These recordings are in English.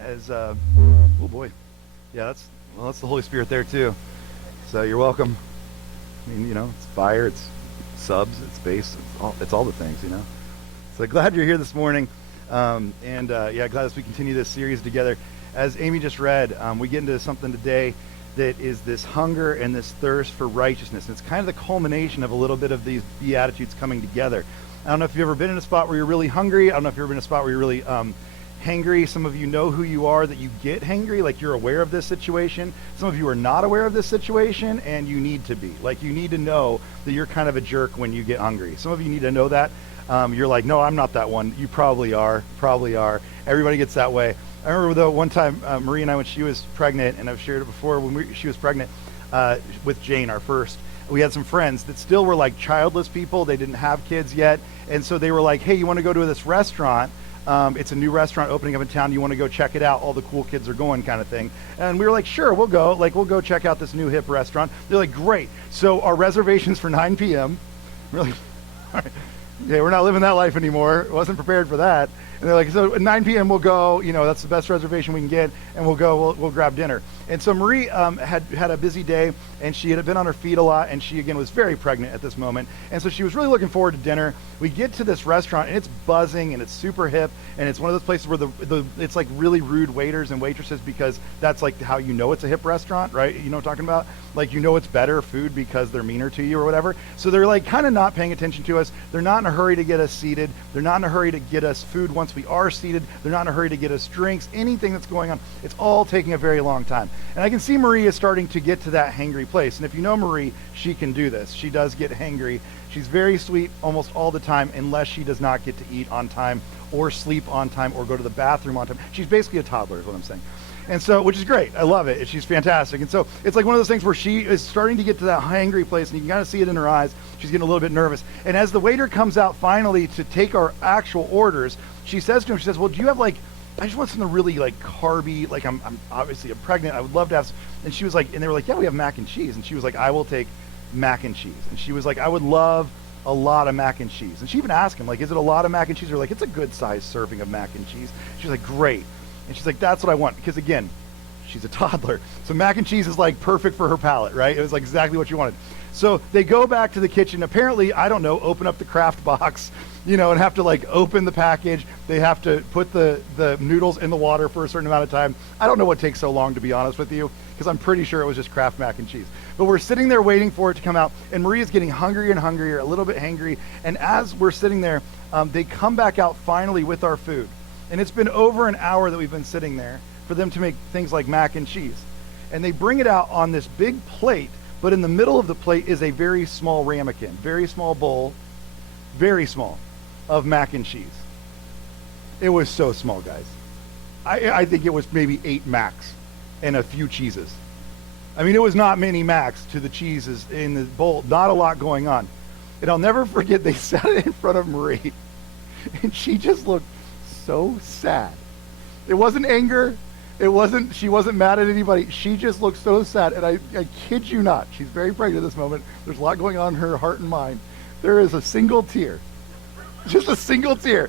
As oh boy, yeah, that's the Holy Spirit there too. So you're welcome. I mean, it's fire, it's subs, it's bass, it's all the things, So glad you're here this morning, yeah, glad as we continue this series together. As Amy just read, we get into something today that is this hunger and this thirst for righteousness. And it's kind of the culmination of a little bit of these Beatitudes coming together. I don't know if you've ever been in a spot where you're really hungry. I don't know if you've ever been in a spot where you're really hangry. Some of you know who you are, that you get hangry, like you're aware of this situation. Some of you are not aware of this situation, and you need to be. Like, you need to know that you're kind of a jerk when you get hungry. Some of you need to know that. You're like, no, I'm not that one. You probably are. Everybody gets that way. I remember, though, one time, Marie and I, when she was pregnant, and I've shared it before, when she was pregnant with Jane, our first, we had some friends that still were like childless people. They didn't have kids yet. And so they were like, hey, you want to go to this restaurant? It's a new restaurant opening up in town. You want to go check it out? All the cool kids are going, kind of thing. And we were like, sure, we'll go. We'll go check out this new hip restaurant. They're like, great. So our reservation's for 9 p.m. We're like, all right. Yeah, we're not living that life anymore. Wasn't prepared for that. And they're like, so at 9 p.m. we'll go. That's the best reservation we can get, and we'll go. We'll grab dinner. And so Marie had a busy day, and she had been on her feet a lot, and she again was very pregnant at this moment. And so she was really looking forward to dinner. We get to this restaurant, and it's buzzing, and it's super hip, and it's one of those places where it's like really rude waiters and waitresses, because that's like how you know it's a hip restaurant, right? You know what I'm talking about? Like, it's better food because they're meaner to you or whatever. So they're like kind of not paying attention to us. They're not in a hurry to get us seated. They're not in a hurry to get us food once we are seated. They're not in a hurry to get us drinks, anything that's going on. It's all taking a very long time. And I can see Marie is starting to get to that hangry place. And if you know Marie, she can do this. She does get hangry. She's very sweet almost all the time, unless she does not get to eat on time or sleep on time or go to the bathroom on time. She's basically a toddler is what I'm saying. And so, which is great. I love it. She's fantastic. And so it's like one of those things where she is starting to get to that hangry place, and you can kind of see it in her eyes. She's getting a little bit nervous. And as the waiter comes out finally to take our actual orders, she says to him, she says, well, do you have I just want something really carby, I'm obviously I'm pregnant. I would love to have, and she was like, and they were like, yeah, we have mac and cheese. And she was like, I will take mac and cheese. And she was like, I would love a lot of mac and cheese. And she even asked him, is it a lot of mac and cheese? They're like, it's a good sized serving of mac and cheese. She's like, great. And she's like, that's what I want. Because again, she's a toddler. So mac and cheese is perfect for her palate, right? It was exactly what she wanted. So they go back to the kitchen. Apparently, I don't know, open up the craft box, and have to open the package. They have to put the noodles in the water for a certain amount of time. I don't know what takes so long, to be honest with you, because I'm pretty sure it was just Kraft mac and cheese. But we're sitting there waiting for it to come out, and Maria's getting hungrier and hungrier, a little bit hangry. And as we're sitting there, they come back out finally with our food. And it's been over an hour that we've been sitting there for them to make things like mac and cheese. And they bring it out on this big plate, but in the middle of the plate is a very small ramekin, very small bowl, very small, of mac and cheese. It was so small, guys. I think it was maybe 8 macs and a few cheeses. I mean, it was not many macs to the cheeses in the bowl, not a lot going on. And I'll never forget, they sat it in front of Marie, and she just looked so sad. It wasn't anger. She wasn't mad at anybody. She just looked so sad. And I kid you not, she's very pregnant at this moment. There's a lot going on in her heart and mind. There is a single tear, just a single tear,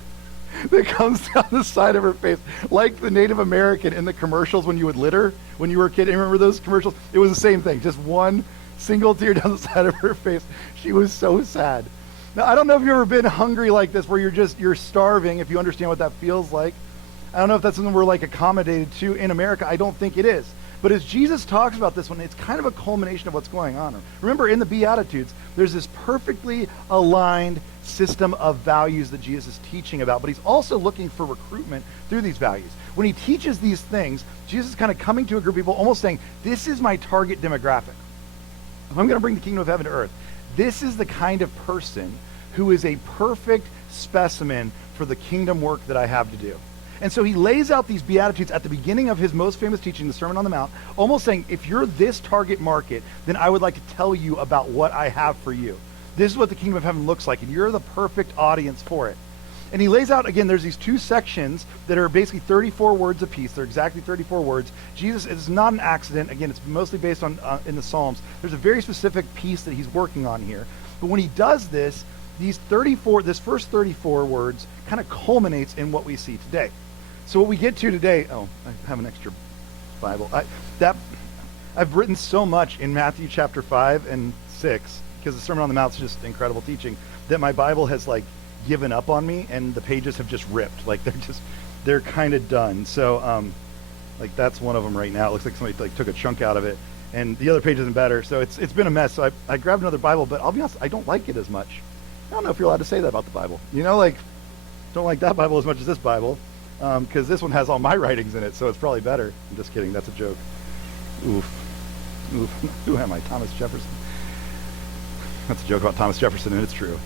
that comes down the side of her face, like the Native American in the commercials when you would litter when you were a kid. Remember those commercials? It was the same thing, just one single tear down the side of her face. She was so sad. Now, I don't know if you've ever been hungry like this, where you're starving, if you understand what that feels like. I don't know if that's something we're accommodated to in America. I don't think it is. But as Jesus talks about this one, it's kind of a culmination of what's going on. Remember, in the Beatitudes, there's this perfectly aligned system of values that Jesus is teaching about, but he's also looking for recruitment through these values. When he teaches these things, Jesus is kind of coming to a group of people, almost saying, this is my target demographic. If I'm going to bring the kingdom of heaven to earth, this is the kind of person who is a perfect specimen for the kingdom work that I have to do. And so he lays out these Beatitudes at the beginning of his most famous teaching, the Sermon on the Mount, almost saying, if you're this target market, then I would like to tell you about what I have for you. This is what the kingdom of heaven looks like, and you're the perfect audience for it. And he lays out, again, there's these 2 sections that are basically 34 words apiece. They're exactly 34 words. Jesus, it's not an accident. Again, it's mostly based on in the Psalms. There's a very specific piece that he's working on here. But when he does this, this first 34 words kind of culminates in what we see today. So what we get to today, I have an extra Bible. I've written so much in Matthew chapter 5 and 6, because the Sermon on the Mount is just incredible teaching, that my Bible has like given up on me, and the pages have just ripped. Like they're kind of done. So like that's one of them right now. It looks like somebody like took a chunk out of it, and the other page isn't better. So it's been a mess. So I grabbed another Bible, but I'll be honest, I don't like it as much. I don't know if you're allowed to say that about the Bible. You know, like don't like that Bible as much as this Bible, because this one has all my writings in it, so it's probably better. I'm just kidding. That's a joke. Oof. Who am I? Thomas Jefferson. That's a joke about Thomas Jefferson, and it's true.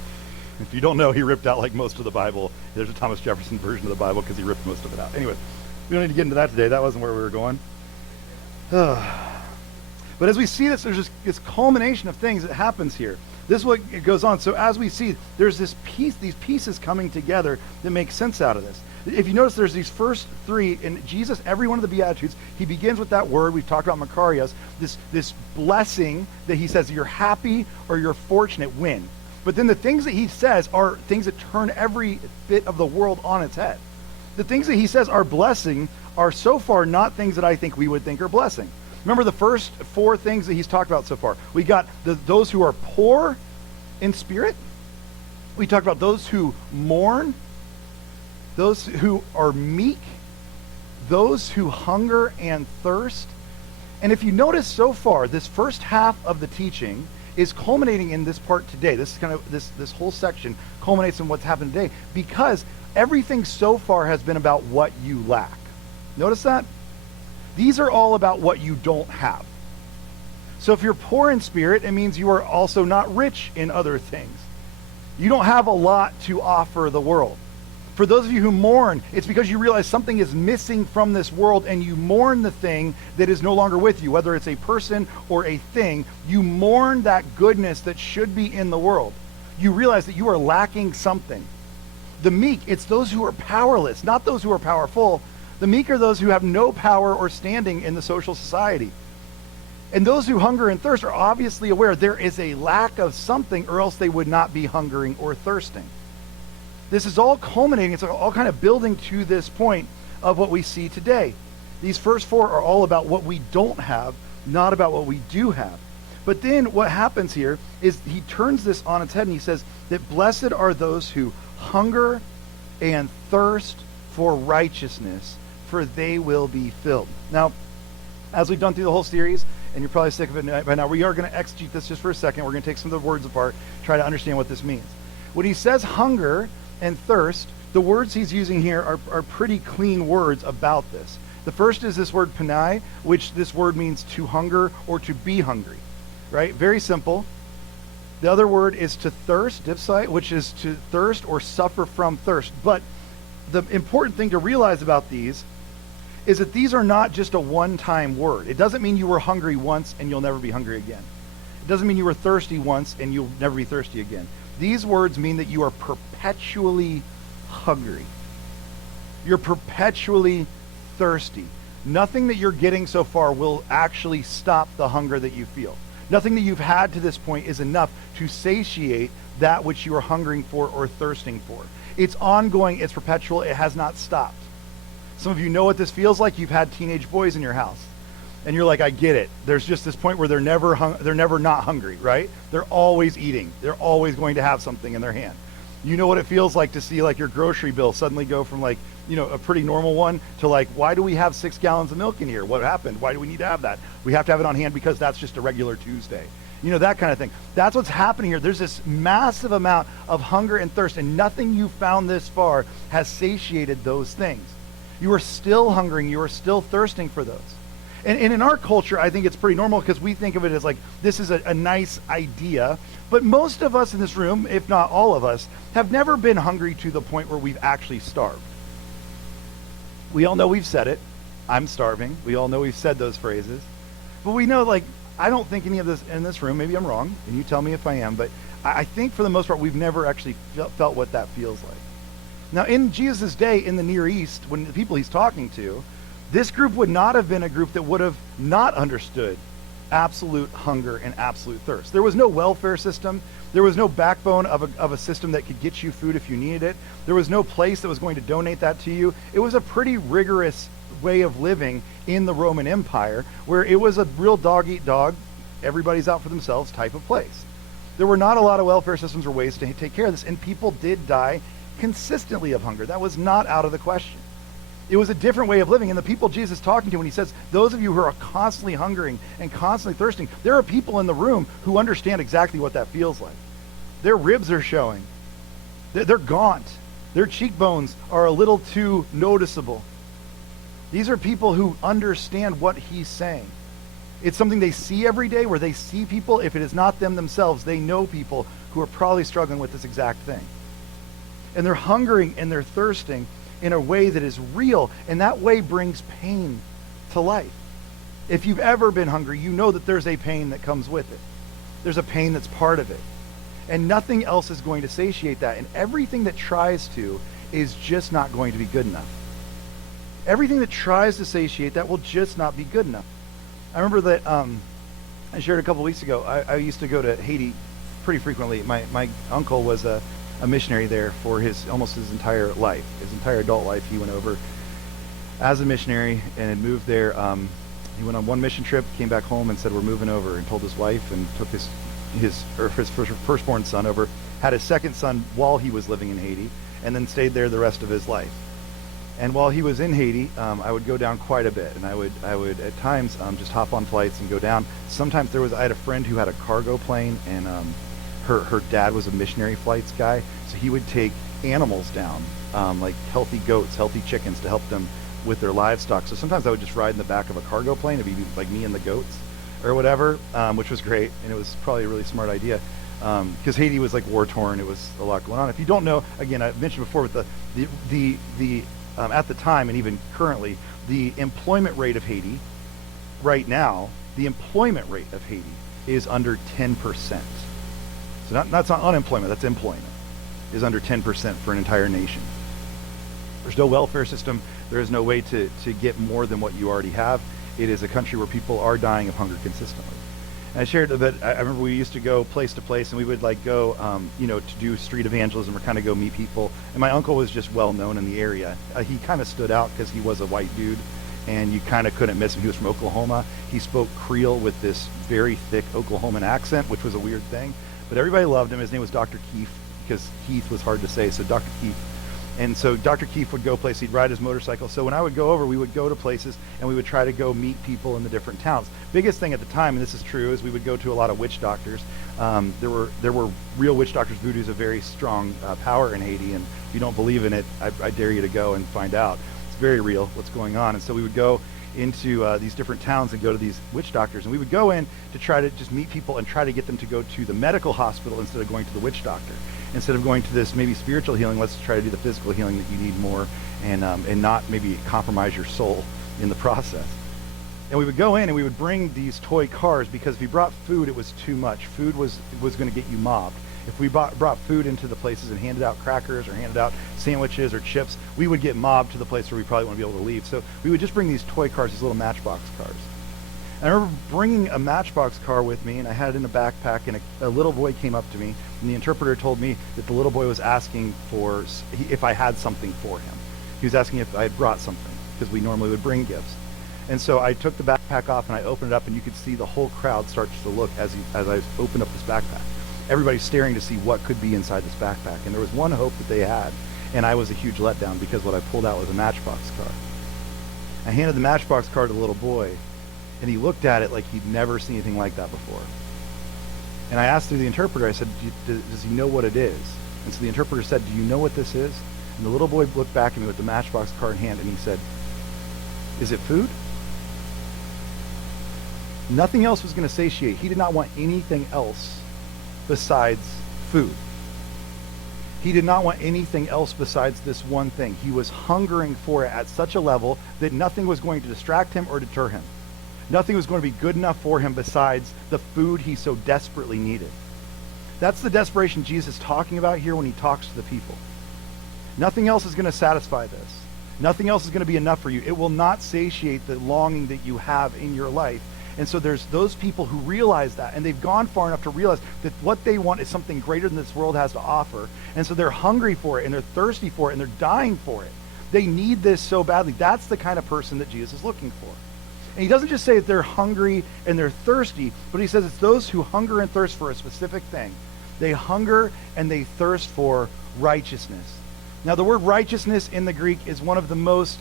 If you don't know, he ripped out like most of the Bible. There's a Thomas Jefferson version of the Bible because he ripped most of it out. Anyway, we don't need to get into that today. That wasn't where we were going. But as we see this, there's this culmination of things that happens here. This is what it goes on. So as we see, there's these pieces coming together that make sense out of this. If you notice, there's these first three, and Jesus, every one of the Beatitudes, he begins with that word. We've talked about Makarios, this blessing that he says you're happy or you're fortunate when. But then the things that he says are things that turn every bit of the world on its head. The things that he says are blessing are so far not things that I think we would think are blessing. Remember the first four things that he's talked about so far. We got those who are poor in spirit. We talked about those who mourn, those who are meek, those who hunger and thirst. And if you notice so far, this first half of the teaching is culminating in this part today. This is kind of this whole section culminates in what's happened today, because everything so far has been about what you lack. Notice that? These are all about what you don't have. So if you're poor in spirit, it means you are also not rich in other things. You don't have a lot to offer the world. For those of you who mourn, it's because you realize something is missing from this world, and you mourn the thing that is no longer with you, whether it's a person or a thing. You mourn that goodness that should be in the world. You realize that you are lacking something. The meek, it's those who are powerless, not those who are powerful. The meek are those who have no power or standing in the social society. And those who hunger and thirst are obviously aware there is a lack of something, or else they would not be hungering or thirsting. This is all culminating, it's all kind of building to this point of what we see today. These first four are all about what we don't have, not about what we do have. But then what happens here is he turns this on its head, and he says that blessed are those who hunger and thirst for righteousness, for they will be filled. Now, as we've done through the whole series, and you're probably sick of it by now, we are going to exegete this just for a second. We're going to take some of the words apart, try to understand what this means. When he says hunger and thirst, the words he's using here are pretty clean words about this. The first is this word panai, which this word means to hunger or to be hungry, right? Very simple. The other word is to thirst, dipsite, which is to thirst or suffer from thirst. But the important thing to realize about these is that these are not just a one-time word. It doesn't mean you were hungry once and you'll never be hungry again. It doesn't mean you were thirsty once and you'll never be thirsty again. These words mean that you are perpetually hungry. You're perpetually thirsty. Nothing that you're getting so far will actually stop the hunger that you feel. Nothing that you've had to this point is enough to satiate that which you are hungering for or thirsting for. It's ongoing, it's perpetual, it has not stopped. Some of you know what this feels like. You've had teenage boys in your house, and you're like, I get it. There's just this point where they're never not hungry, right? They're always eating. They're always going to have something in their hand. You know what it feels like to see like your grocery bill suddenly go from like, you know, a pretty normal one to like, why do we have 6 gallons of milk in here? What happened? Why do we need to have that? We have to have it on hand because that's just a regular Tuesday. You know, that kind of thing. That's what's happening here. There's this massive amount of hunger and thirst, and nothing you've found this far has satiated those things. You are still hungering. You are still thirsting for those. And in our culture, I think it's pretty normal because we think of it as like, this is a nice idea. But most of us in this room, if not all of us, have never been hungry to the point where we've actually starved. We all know we've said it. I'm starving. We all know we've said those phrases. But we know, like, I don't think any of this in this room, maybe I'm wrong, and you tell me if I am, but I think for the most part, we've never actually felt what that feels like. Now, in Jesus' day in the Near East, when the people he's talking to, this group would not have been a group that would have not understood absolute hunger and absolute thirst. There was no welfare system. There was no backbone of a system that could get you food if you needed it. There was no place that was going to donate that to you. It was a pretty rigorous way of living in the Roman Empire, where it was a real dog eat dog, everybody's out for themselves type of place. There were not a lot of welfare systems or ways to take care of this, and people did die consistently of hunger. That was not out of the question. It was a different way of living, and the people Jesus is talking to when he says, those of you who are constantly hungering and constantly thirsting, there are people in the room who understand exactly what that feels like. Their ribs are showing. They're gaunt. Their cheekbones are a little too noticeable. These are people who understand what he's saying. It's something they see every day, where they see people, if it is not them themselves, they know people who are probably struggling with this exact thing. And they're hungering and they're thirsting in a way that is real, and that way brings pain to life. If you've ever been hungry, you know that there's a pain that comes with it. There's a pain that's part of it. And nothing else is going to satiate that. And everything that tries to is just not going to be good enough. Everything that tries to satiate that will just not be good enough. I remember that I shared a couple weeks ago, I used to go to Haiti pretty frequently. My uncle was a missionary there for almost his entire life. His entire adult life he went over as a missionary and had moved there. He went on one mission trip, came back home and said, we're moving over, and told his wife, and took his firstborn son over, had his second son while he was living in Haiti, and then stayed there the rest of his life. And while he was in Haiti, I would go down quite a bit, and I would at times just hop on flights and go down. Sometimes I had a friend who had a cargo plane, and her dad was a missionary flights guy, so he would take animals down, like healthy goats, healthy chickens, to help them with their livestock. So sometimes I would just ride in the back of a cargo plane. It'd be like me and the goats or whatever, which was great, and it was probably a really smart idea, because Haiti was like war-torn. It was a lot going on. If you don't know, again, I mentioned before with the at the time and even currently, the employment rate of Haiti right now, the employment rate of Haiti is under 10%. So that's not unemployment, that's employment, is under 10% for an entire nation. There's no welfare system. There is no way to get more than what you already have. It is a country where people are dying of hunger consistently. And I shared that I remember we used to go place to place, and we would like go, to do street evangelism or kind of go meet people. And my uncle was just well known in the area. He kind of stood out because he was a white dude, and you kind of couldn't miss him. He was from Oklahoma. He spoke Creole with this very thick Oklahoman accent, which was a weird thing. But everybody loved him. His name was Dr. Keefe, because Heath was hard to say, so Dr. Keefe. And so Dr. Keefe would go places, he'd ride his motorcycle. So when I would go over, we would go to places and we would try to go meet people in the different towns. Biggest thing at the time, and this is true, is we would go to a lot of witch doctors. There were real witch doctors. Voodoo is a very strong power in Haiti, and if you don't believe in it, I dare you to go and find out. It's very real what's going on. And so we would go into these different towns and go to these witch doctors, and we would go in to try to just meet people and try to get them to go to the medical hospital instead of going to the witch doctor. Instead of going to this maybe spiritual healing, let's try to do the physical healing that you need more, and not maybe compromise your soul in the process. And we would go in and we would bring these toy cars, because if you brought food, it was too much. Food was going to get you mobbed. If we brought food into the places and handed out crackers or handed out sandwiches or chips, we would get mobbed to the place where we probably wouldn't be able to leave. So we would just bring these toy cars, these little matchbox cars. And I remember bringing a matchbox car with me, and I had it in a backpack, and a little boy came up to me, and the interpreter told me that the little boy was asking for if I had something for him. He was asking if I had brought something, because we normally would bring gifts. And so I took the backpack off and I opened it up, and you could see the whole crowd starts to look as I opened up this backpack. Everybody's staring to see what could be inside this backpack. And there was one hope that they had, and I was a huge letdown, because what I pulled out was a matchbox car. I handed the matchbox car to the little boy, and he looked at it like he'd never seen anything like that before. And I asked through the interpreter, I said, does he know what it is? And so the interpreter said, do you know what this is? And the little boy looked back at me with the matchbox car in hand, and he said, is it food? Nothing else was going to satiate. He did not want anything else besides food. He did not want anything else besides this one thing. He was hungering for it at such a level that nothing was going to distract him or deter him. Nothing was going to be good enough for him besides the food he so desperately needed. That's the desperation Jesus is talking about here when he talks to the people. Nothing else is going to satisfy this. Nothing else is going to be enough for you. It will not satiate the longing that you have in your life. And so there's those people who realize that, and they've gone far enough to realize that what they want is something greater than this world has to offer. And so they're hungry for it, and they're thirsty for it, and they're dying for it. They need this so badly. That's the kind of person that Jesus is looking for. And he doesn't just say that they're hungry and they're thirsty, but he says it's those who hunger and thirst for a specific thing. They hunger and they thirst for righteousness. Now, the word righteousness in the Greek is one of the most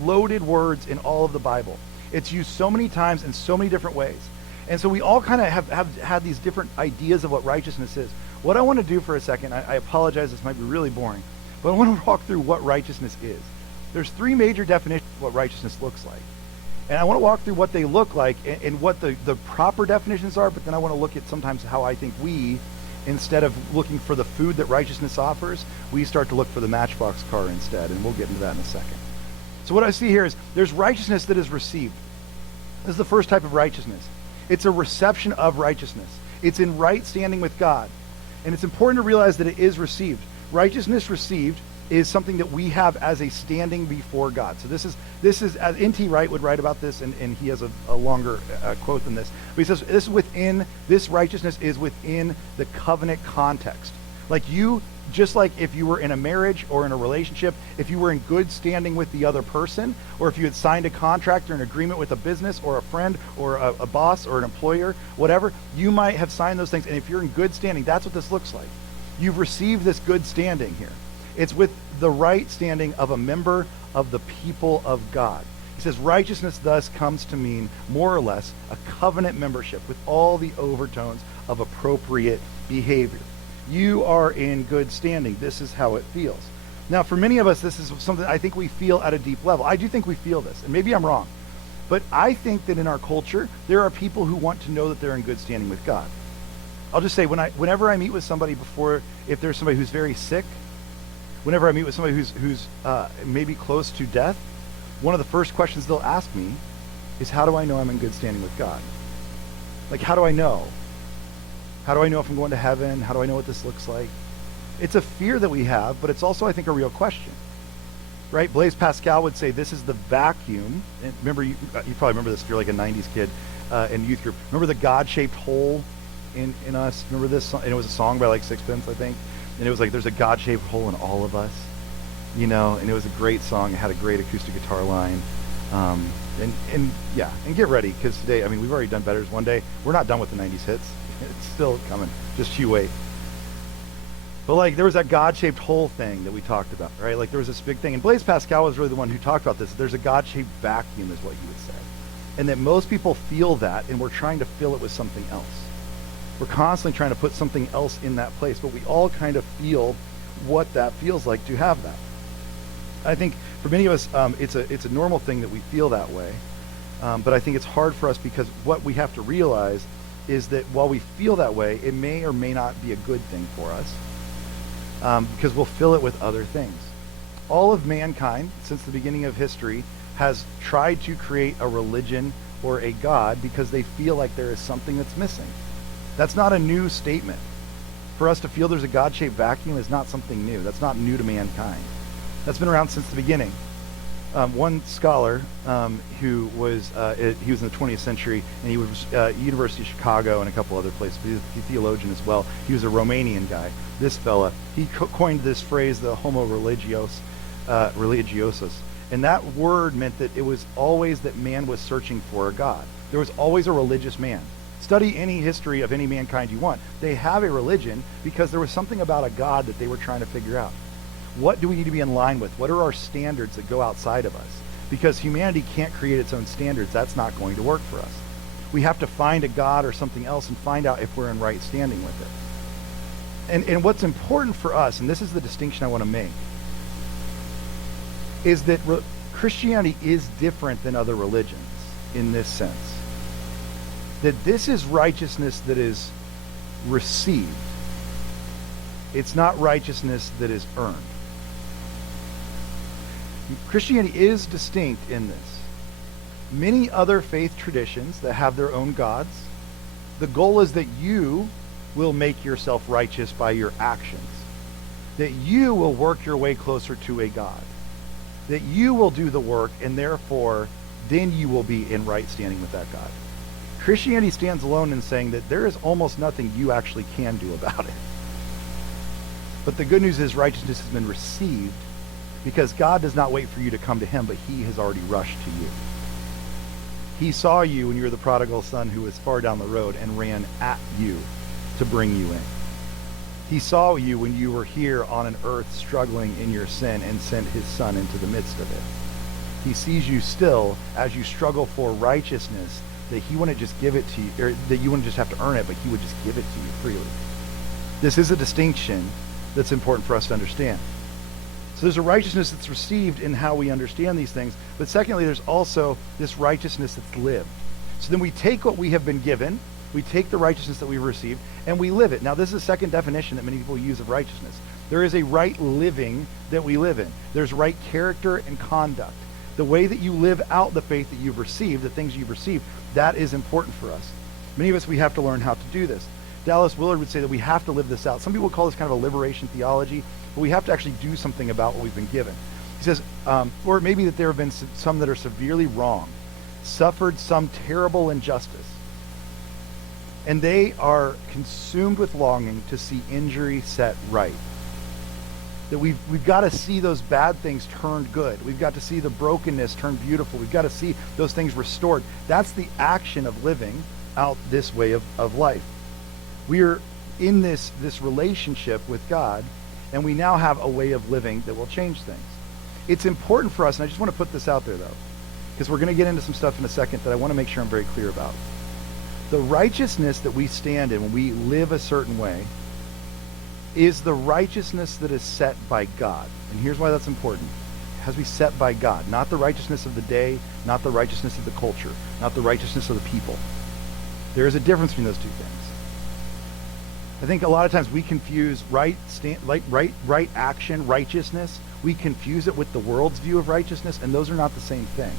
loaded words in all of the Bible. It's used so many times in so many different ways. And so we all kind of have had these different ideas of what righteousness is. What I want to do for a second, I apologize, this might be really boring, but I want to walk through what righteousness is. There's three major definitions of what righteousness looks like. And I want to walk through what they look like and what the proper definitions are, but then I want to look at sometimes how I think we, instead of looking for the food that righteousness offers, we start to look for the Matchbox car instead, and we'll get into that in a second. So what I see here is there's righteousness that is received. This is the first type of righteousness. It's a reception of righteousness. It's in right standing with God. And it's important to realize that it is received. Righteousness received is something that we have as a standing before God. So this is as N.T. Wright would write about this, and he has a longer quote than this. But he says this righteousness is within the covenant context. Just like if you were in a marriage or in a relationship, if you were in good standing with the other person, or if you had signed a contract or an agreement with a business or a friend or a boss or an employer, whatever, you might have signed those things. And if you're in good standing, that's what this looks like. You've received this good standing here. It's with the right standing of a member of the people of God. He says righteousness thus comes to mean more or less a covenant membership with all the overtones of appropriate behavior. You are in good standing. This is how it feels. Now, for many of us, this is something I think we feel at a deep level. I do think we feel this, and maybe I'm wrong. But I think that in our culture, there are people who want to know that they're in good standing with God. I'll just say, whenever I meet with somebody if there's somebody who's very sick, whenever I meet with somebody who's maybe close to death, one of the first questions they'll ask me is, how do I know I'm in good standing with God? How do I know? How do I know if I'm going to heaven? How do I know what this looks like? It's a fear that we have, but it's also, I think, a real question. Right? Blaise Pascal would say this is the vacuum. And remember, you probably remember this if you're like a 90s kid in youth group. Remember the God-shaped hole in us? Remember this song? And it was a song by Sixpence, I think. And it was there's a God-shaped hole in all of us. And it was a great song. It had a great acoustic guitar line. And get ready, because today, we've already done Betters one day. We're not done with the 90s hits. It's still coming. Just you wait. But there was that God-shaped hole thing that we talked about, right? There was this big thing. And Blaise Pascal was really the one who talked about this. There's a God-shaped vacuum is what you would say. And that most people feel that, and we're trying to fill it with something else. We're constantly trying to put something else in that place, but we all kind of feel what that feels like to have that. I think for many of us, it's a normal thing that we feel that way. But I think it's hard for us because what we have to realize is that while we feel that way, it may or may not be a good thing for us because we'll fill it with other things. All of mankind, since the beginning of history, has tried to create a religion or a God because they feel like there is something that's missing. That's not a new statement. For us to feel there's a God-shaped vacuum is not something new. That's not new to mankind. That's been around since the beginning. One scholar who was he was in the 20th century, and he was University of Chicago and a couple other places. He's a theologian as well. He was a Romanian guy. This fella, he coined this phrase, the homo religiosus, and that word meant that it was always that man was searching for a God. There was always a religious man. Study any history of any mankind you want. They have a religion because there was something about a God that they were trying to figure out. What do we need to be in line with? What are our standards that go outside of us? Because humanity can't create its own standards. That's not going to work for us. We have to find a God or something else and find out if we're in right standing with it. And what's important for us, and this is the distinction I want to make, is that Christianity is different than other religions in this sense. That this is righteousness that is received. It's not righteousness that is earned. Christianity is distinct in this. Many other faith traditions that have their own gods, the goal is that you will make yourself righteous by your actions. That you will work your way closer to a God. That you will do the work, and therefore, then you will be in right standing with that God. Christianity stands alone in saying that there is almost nothing you actually can do about it. But the good news is righteousness has been received because God does not wait for you to come to him, but he has already rushed to you. He saw you when you were the prodigal son who was far down the road and ran at you to bring you in. He saw you when you were here on an earth struggling in your sin and sent his son into the midst of it. He sees you still as you struggle for righteousness, that he wouldn't just give it to you, or that you wouldn't just have to earn it, but he would just give it to you freely. This is a distinction that's important for us to understand. So there's a righteousness that's received in how we understand these things, but secondly, there's also this righteousness that's lived. So then we take what we have been given, we take the righteousness that we've received, and we live it. Now, this is a second definition that many people use of righteousness. There is a right living that we live in. There's right character and conduct. The way that you live out the faith that you've received, the things you've received, that is important for us. Many of us, we have to learn how to do this. Dallas Willard would say that we have to live this out. Some people call this kind of a liberation theology, but we have to actually do something about what we've been given. He says, or maybe that there have been some that are severely wrong, suffered some terrible injustice, and they are consumed with longing to see injury set right. That we've got to see those bad things turned good. We've got to see the brokenness turned beautiful. We've got to see those things restored. That's the action of living out this way of life. We are in this relationship with God, and we now have a way of living that will change things. It's important for us, and I just want to put this out there, though, because we're going to get into some stuff in a second that I want to make sure I'm very clear about. The righteousness that we stand in when we live a certain way is the righteousness that is set by God. And here's why that's important. It has to be set by God, not the righteousness of the day, not the righteousness of the culture, not the righteousness of the people. There is a difference between those two things. I think a lot of times we confuse right action, righteousness. We confuse it with the world's view of righteousness, and those are not the same thing.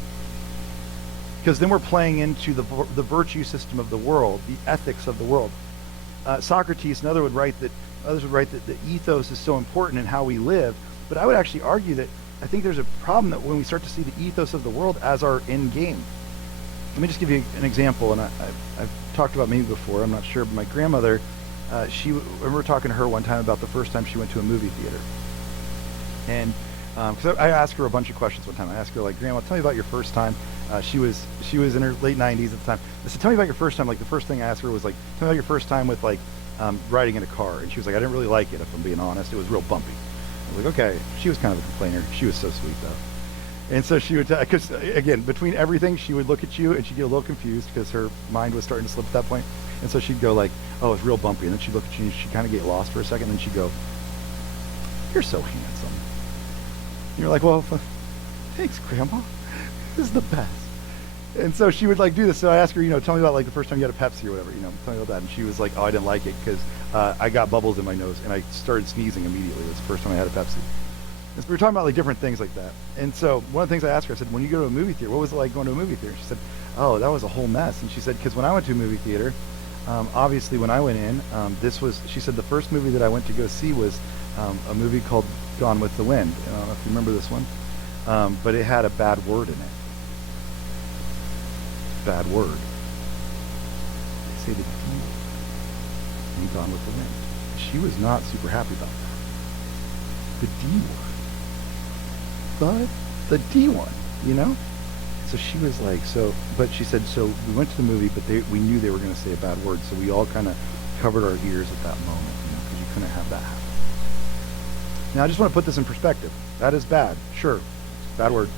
Because then we're playing into the virtue system of the world, the ethics of the world. Socrates and others would write that the ethos is so important in how we live, but I would actually argue that I think there's a problem that when we start to see the ethos of the world as our end game. Let me just give you an example, and I've talked about maybe before, I'm not sure, but my grandmother, I remember talking to her one time about the first time she went to a movie theater. And because I asked her a bunch of questions one time. I asked her, like, Grandma, tell me about your first time. She was in her late 90s at the time. I said, tell me about your first time. Like, the first thing I asked her was, like, tell me about your first time with, like, riding in a car. And she was like, I didn't really like it, if I'm being honest. It was real bumpy. I was like, okay. She was kind of a complainer. She was so sweet, though. And so she would, because, again, between everything, she would look at you and she'd get a little confused because her mind was starting to slip at that point. And so she'd go like, oh, it's real bumpy. And then she'd look at you and she'd kind of get lost for a second. And then she'd go, you're so handsome. And you're like, well, thanks, Grandma. This is the best. And so she would, like, do this. So I asked her, tell me about, like, the first time you had a Pepsi or whatever, tell me about that. And she was like, oh, I didn't like it because I got bubbles in my nose and I started sneezing immediately. It was the first time I had a Pepsi. And so we were talking about, like, different things like that. And so one of the things I asked her, I said, when you go to a movie theater, what was it like going to a movie theater? She said, oh, that was a whole mess. And she said, because when I went to a movie theater, obviously when I went in, she said the first movie that I went to go see was a movie called Gone with the Wind. I don't know if you remember this one, but it had a bad word in it. Bad word. They say the D word in Gone with the Wind. She was not super happy about that. The D word. But the D one, So she was like, but she said, so we went to the movie, but we knew they were going to say a bad word, so we all kind of covered our ears at that moment, because you couldn't have that happen. Now, I just want to put this in perspective. That is bad. Sure. Bad word.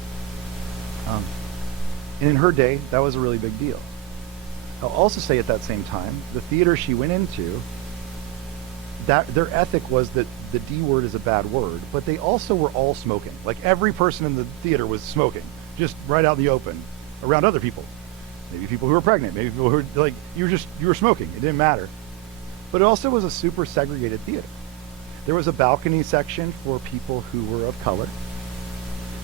And in her day, that was a really big deal. I'll also say at that same time, the theater she went into, that their ethic was that the D word is a bad word, but they also were all smoking. Like, every person in the theater was smoking, just right out in the open, around other people. Maybe people who were pregnant, maybe people who were, like, you were smoking. It didn't matter. But it also was a super segregated theater. There was a balcony section for people who were of color,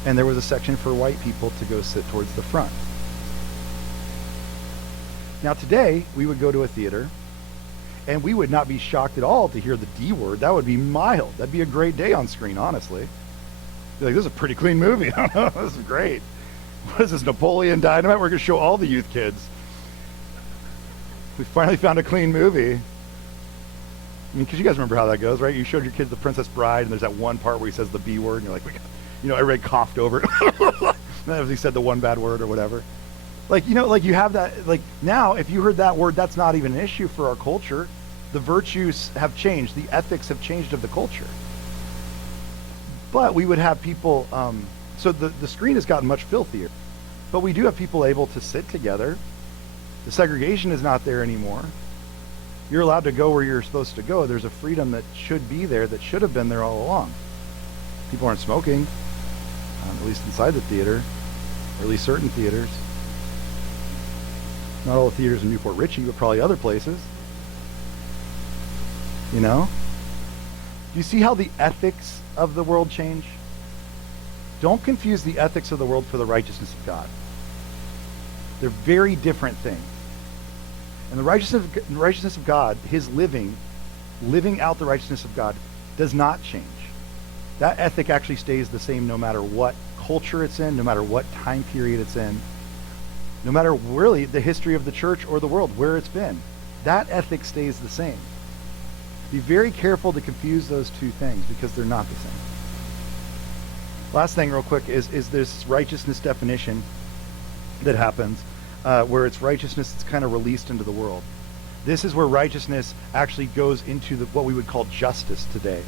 and there was a section for white people to go sit towards the front. Now today, we would go to a theater, and we would not be shocked at all to hear the D word. That would be mild. That'd be a great day on screen, honestly. Be like, this is a pretty clean movie. This is great. What is this, Napoleon Dynamite? We're going to show all the youth kids. We finally found a clean movie. I mean, because you guys remember how that goes, right? You showed your kids The Princess Bride, and there's that one part where he says the B word, and you're like, everybody coughed over it. As he said the one bad word or whatever. You have that, now, if you heard that word, that's not even an issue for our culture. The virtues have changed. The ethics have changed of the culture. But we would have people, so the screen has gotten much filthier. But we do have people able to sit together. The segregation is not there anymore. You're allowed to go where you're supposed to go. There's a freedom that should be there, that should have been there all along. People aren't smoking, at least inside the theater, or at least certain theaters. Not all the theaters in Newport Richie, but probably other places. You know? Do you see how the ethics of the world change? Don't confuse the ethics of the world for the righteousness of God. They're very different things. And the righteousness of God, his living out the righteousness of God, does not change. That ethic actually stays the same no matter what culture it's in, no matter what time period it's in, no matter really the history of the church or the world, where it's been. That ethic stays the same. Be very careful to confuse those two things because they're not the same. Last thing real quick is this righteousness definition that happens where it's righteousness that's kind of released into the world. This is where righteousness actually goes into what we would call justice today.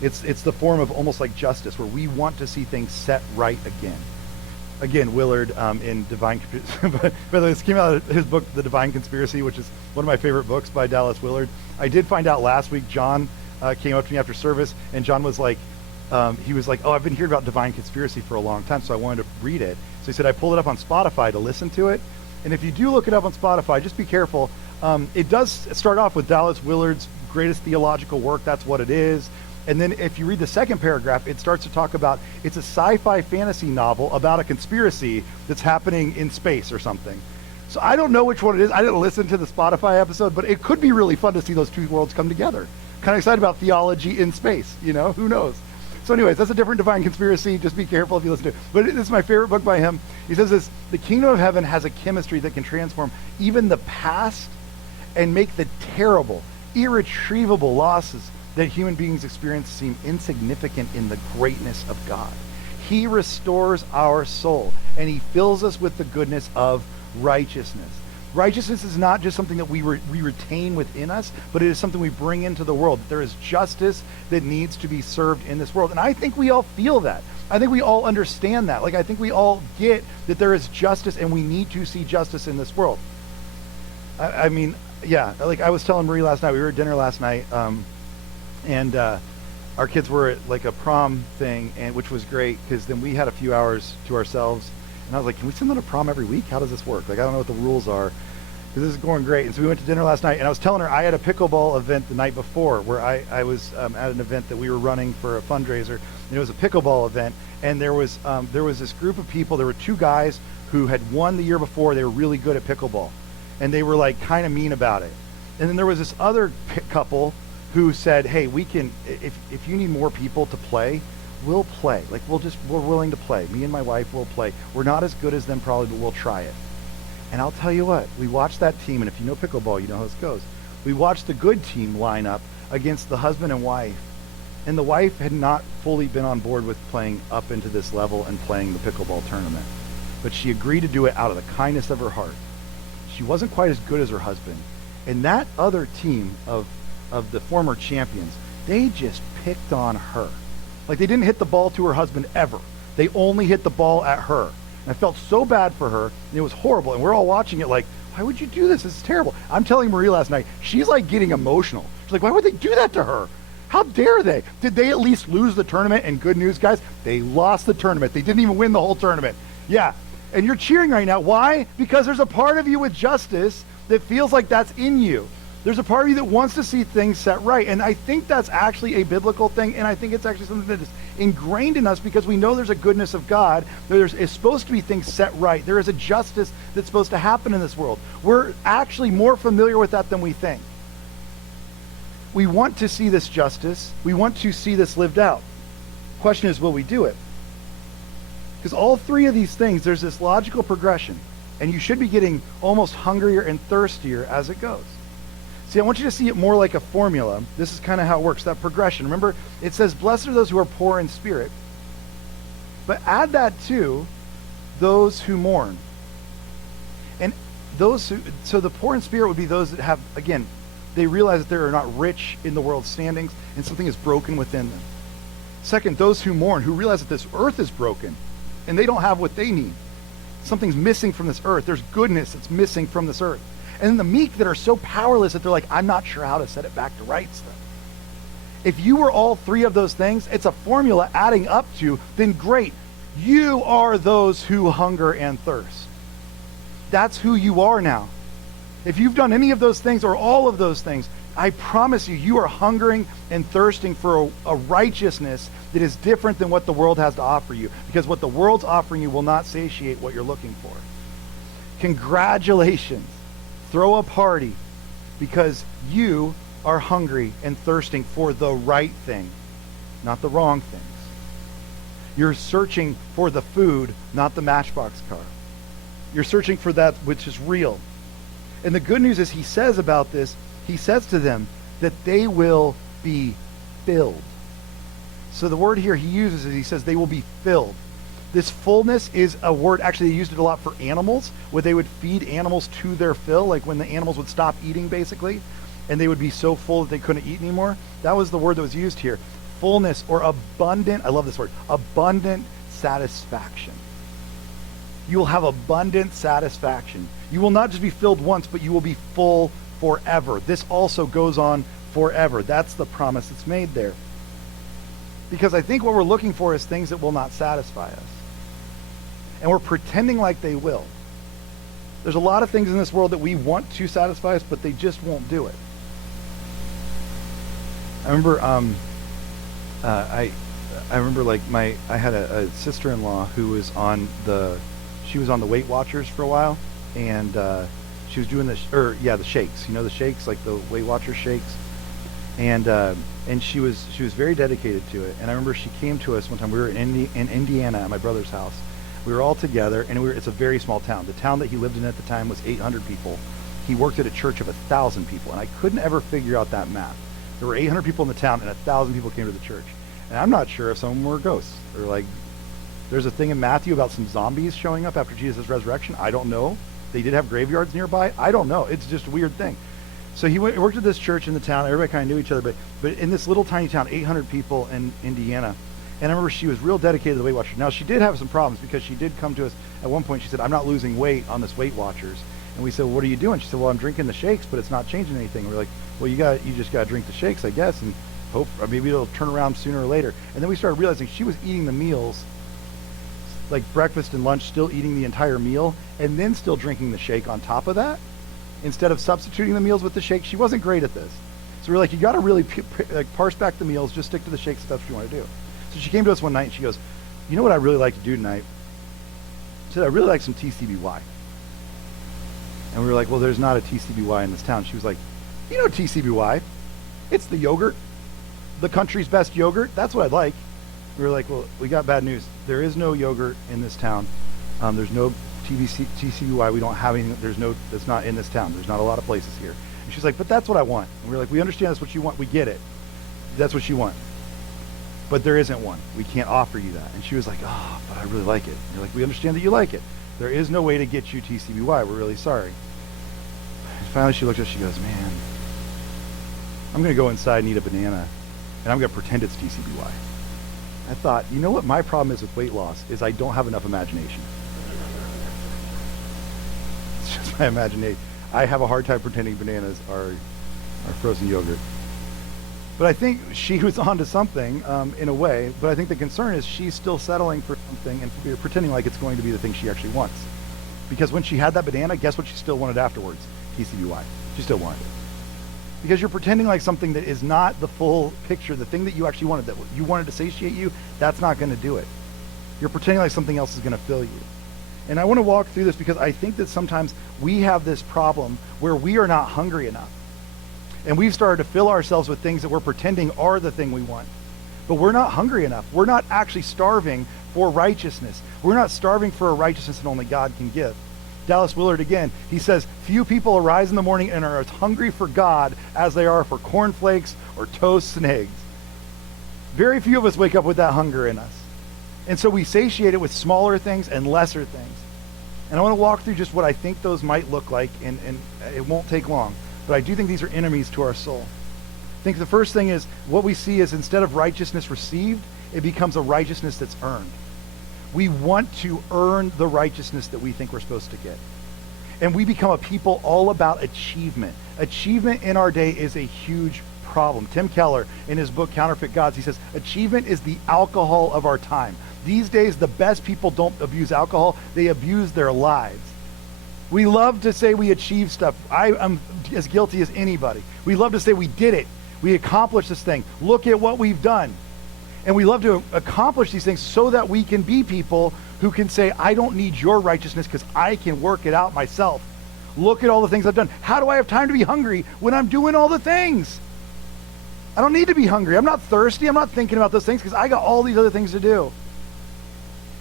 It's the form of almost like justice where we want to see things set right again. Again, Willard in Divine Conspiracy. By the way, this came out of his book, The Divine Conspiracy, which is one of my favorite books by Dallas Willard. I did find out last week, John came up to me after service, and John was like, he was like, oh, I've been hearing about Divine Conspiracy for a long time, so I wanted to read it. So he said, I pulled it up on Spotify to listen to it. And if you do look it up on Spotify, just be careful. It does start off with Dallas Willard's greatest theological work. That's what it is. And then if you read the second paragraph, it starts to talk about it's a sci-fi fantasy novel about a conspiracy that's happening in space or something. So I don't know which one it is. I didn't listen to the Spotify episode, but it could be really fun to see those two worlds come together. Kind of excited about theology in space, who knows? So anyways, that's a different Divine Conspiracy. Just be careful if you listen to it. But this is my favorite book by him. He says this, the kingdom of heaven has a chemistry that can transform even the past and make the terrible, irretrievable losses that human beings experience seem insignificant in the greatness of God. He restores our soul, and he fills us with the goodness of righteousness. Righteousness is not just something that we retain within us, but it is something we bring into the world. There is justice that needs to be served in this world. And I think we all feel that. I think we all understand that. I think we all get that there is justice, and we need to see justice in this world. I mean, yeah, I was telling Marie last night, we were at dinner last night, and our kids were at a prom thing, which was great because then we had a few hours to ourselves. And I was like, can we send them to prom every week? How does this work? I don't know what the rules are because this is going great. And so we went to dinner last night, and I was telling her I had a pickleball event the night before where I was at an event that we were running for a fundraiser. And it was a pickleball event, and there was this group of people. There were two guys who had won the year before. They were really good at pickleball, and they were kind of mean about it. And then there was this other couple who said, hey, we can, if you need more people to play, we'll play. We're willing to play. Me and my wife will play. We're not as good as them probably, but we'll try it. And I'll tell you what, we watched that team, and if you know pickleball, you know how this goes. We watched the good team line up against the husband and wife, and the wife had not fully been on board with playing up into this level and playing the pickleball tournament. But she agreed to do it out of the kindness of her heart. She wasn't quite as good as her husband. And that other team of the former champions, they just picked on her. They didn't hit the ball to her husband ever. They only hit the ball at her. And I felt so bad for her, and it was horrible. And we're all watching it why would you do this? This is terrible. I'm telling Marie last night, she's getting emotional. She's like, why would they do that to her? How dare they? Did they at least lose the tournament? And good news, guys, they lost the tournament. They didn't even win the whole tournament. Yeah. And you're cheering right now. Why? Because there's a part of you with justice that feels like that's in you. There's a part of you that wants to see things set right. And I think that's actually a biblical thing, and I think it's actually something that is ingrained in us because we know there's a goodness of God. It's supposed to be things set right. There is a justice that's supposed to happen in this world. We're actually more familiar with that than we think. We want to see this justice. We want to see this lived out. Question is, will we do it? Because all three of these things, there's this logical progression, and you should be getting almost hungrier and thirstier as it goes. See, I want you to see it more like a formula. This is kind of how it works, that progression. Remember, it says, blessed are those who are poor in spirit. But add that to those who mourn. And so the poor in spirit would be those that have, again, they realize that they are not rich in the world's standings and something is broken within them. Second, those who mourn, who realize that this earth is broken and they don't have what they need. Something's missing from this earth. There's goodness that's missing from this earth. And then the meek that are so powerless that they're like, I'm not sure how to set it back to rights. If you were all three of those things, it's a formula adding up to, then great. You are those who hunger and thirst. That's who you are now. If you've done any of those things or all of those things, I promise you, you are hungering and thirsting for a righteousness that is different than what the world has to offer you. Because what the world's offering you will not satiate what you're looking for. Congratulations. Throw a party because you are hungry and thirsting for the right thing, not the wrong things. You're searching for the food, not the Matchbox car. You're searching for that which is real. And the good news is he says about this, he says to them that they will be filled. So the word here he uses is he says they will be filled. This fullness is a word, actually they used it a lot for animals, where they would feed animals to their fill, like when the animals would stop eating basically, and they would be so full that they couldn't eat anymore. That was the word that was used here. Fullness or abundant, I love this word, abundant satisfaction. You will have abundant satisfaction. You will not just be filled once, but you will be full forever. This also goes on forever. That's the promise that's made there. Because I think what we're looking for is things that will not satisfy us. And we're pretending like they will. There's a lot of things in this world that we want to satisfy us, but they just won't do it. I remember I remember like I had a sister-in-law who was on the Weight Watchers for a while, and she was doing the shakes, the shakes, like the Weight Watchers shakes, and she was very dedicated to it. And I remember she came to us one time. We were in Indiana at my brother's house. We were all together, and it's a very small town. The town that he lived in at the time was 800 people. He worked at a church of 1,000 people, and I couldn't ever figure out that math. There were 800 people in the town, and 1,000 people came to the church. And I'm not sure if some of them were ghosts, or like, there's a thing in Matthew about some zombies showing up after Jesus' resurrection. I don't know. They did have graveyards nearby. I don't know. It's just a weird thing. So he worked at this church in the town. Everybody kind of knew each other, but in this little tiny town, 800 people in Indiana. And I remember she was real dedicated to the Weight Watchers. Now, she did have some problems because she did come to us at one point. She said, I'm not losing weight on this Weight Watchers. And we said, well, what are you doing? She said, well, I'm drinking the shakes, but it's not changing anything. And we're like, well, you just got to drink the shakes, I guess, and hope, or maybe it'll turn around sooner or later. And then we started realizing she was eating the meals, like breakfast and lunch, still eating the entire meal, and then still drinking the shake on top of that, instead of substituting the meals with the shake. She wasn't great at this. So we're like, you got to really parse back the meals, just stick to the shakes if that's what you want to do. So she came to us one night and she goes, you know what I really like to do tonight? She said, I really like some TCBY. And we were like, well, there's not a TCBY in this town. She was like, you know TCBY? It's the yogurt, the country's best yogurt. That's what I'd like. We were like, well, we got bad news. There is no yogurt in this town. There's no TCBY. We don't have anything. That's not in this town. There's not a lot of places here. And she's like, but that's what I want. And we were like, we understand that's what you want. We get it. That's what you want. But there isn't one. We can't offer you that. And she was like, oh, but I really like it. And you're like, we understand that you like it. There is no way to get you TCBY. We're really sorry. And finally she looked at us, she goes, man, I'm going to go inside and eat a banana, and I'm going to pretend it's TCBY. I thought, you know what my problem is with weight loss is I don't have enough imagination. It's just my imagination. I have a hard time pretending bananas are frozen yogurt. But I think she was onto something in a way, but I think the concern is she's still settling for something and pretending like it's going to be the thing she actually wants. Because when she had that banana, guess what she still wanted afterwards? TCBY. She still wanted it. Because you're pretending like something that is not the full picture, the thing that you actually wanted, that you wanted to satiate you, that's not going to do it. You're pretending like something else is going to fill you. And I want to walk through this because I think that sometimes we have this problem where we are not hungry enough. And we've started to fill ourselves with things that we're pretending are the thing we want. But we're not hungry enough. We're not actually starving for righteousness. We're not starving for a righteousness that only God can give. Dallas Willard again, he says, few people arise in the morning and are as hungry for God as they are for cornflakes or toast and eggs. Very few of us wake up with that hunger in us. And so we satiate it with smaller things and lesser things. And I want to walk through just what I think those might look like, and it won't take long. But I do think these are enemies to our soul. I think the first thing is, what we see is instead of righteousness received, it becomes a righteousness that's earned. We want to earn the righteousness that we think we're supposed to get. And we become a people all about achievement. Achievement in our day is a huge problem. Tim Keller, in his book Counterfeit Gods, he says, achievement is the alcohol of our time. These days, the best people don't abuse alcohol, they abuse their lives. We love to say we achieve stuff. I am as guilty as anybody. We love to say we did it. We accomplished this thing. Look at what we've done. And we love to accomplish these things so that we can be people who can say, I don't need your righteousness because I can work it out myself. Look at all the things I've done. How do I have time to be hungry when I'm doing all the things? I don't need to be hungry. I'm not thirsty. I'm not thinking about those things because I got all these other things to do.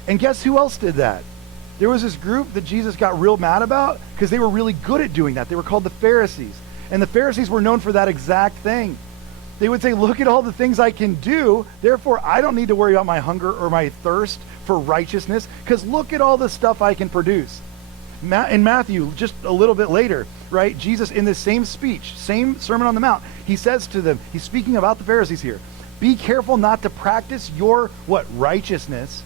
And guess who else did that? There was this group that Jesus got real mad about because they were really good at doing that. They were called the Pharisees. And the Pharisees were known for that exact thing. They would say, look at all the things I can do, therefore I don't need to worry about my hunger or my thirst for righteousness, because look at all the stuff I can produce. In Matthew, just a little bit later, right, Jesus in this same speech, same Sermon on the Mount, he says to them, he's speaking about the Pharisees here, be careful not to practice your, righteousness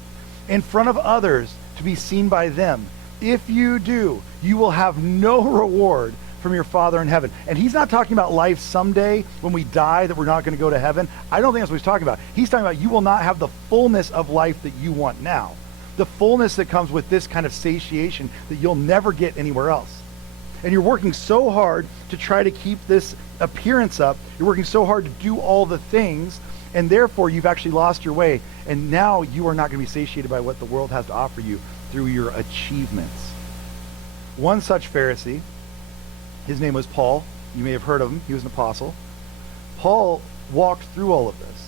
in front of others to be seen by them. If you do, you will have no reward from your Father in heaven. And he's not talking about life someday when we die that we're not going to go to heaven. I don't think that's what he's talking about. He's talking about you will not have the fullness of life that you want now. The fullness that comes with this kind of satiation that you'll never get anywhere else. And you're working so hard to try to keep this appearance up. You're working so hard to do all the things, and therefore you've actually lost your way. And now you are not going to be satiated by what the world has to offer you through your achievements. One such Pharisee, his name was Paul. You may have heard of him. He was an apostle. Paul walked through all of this.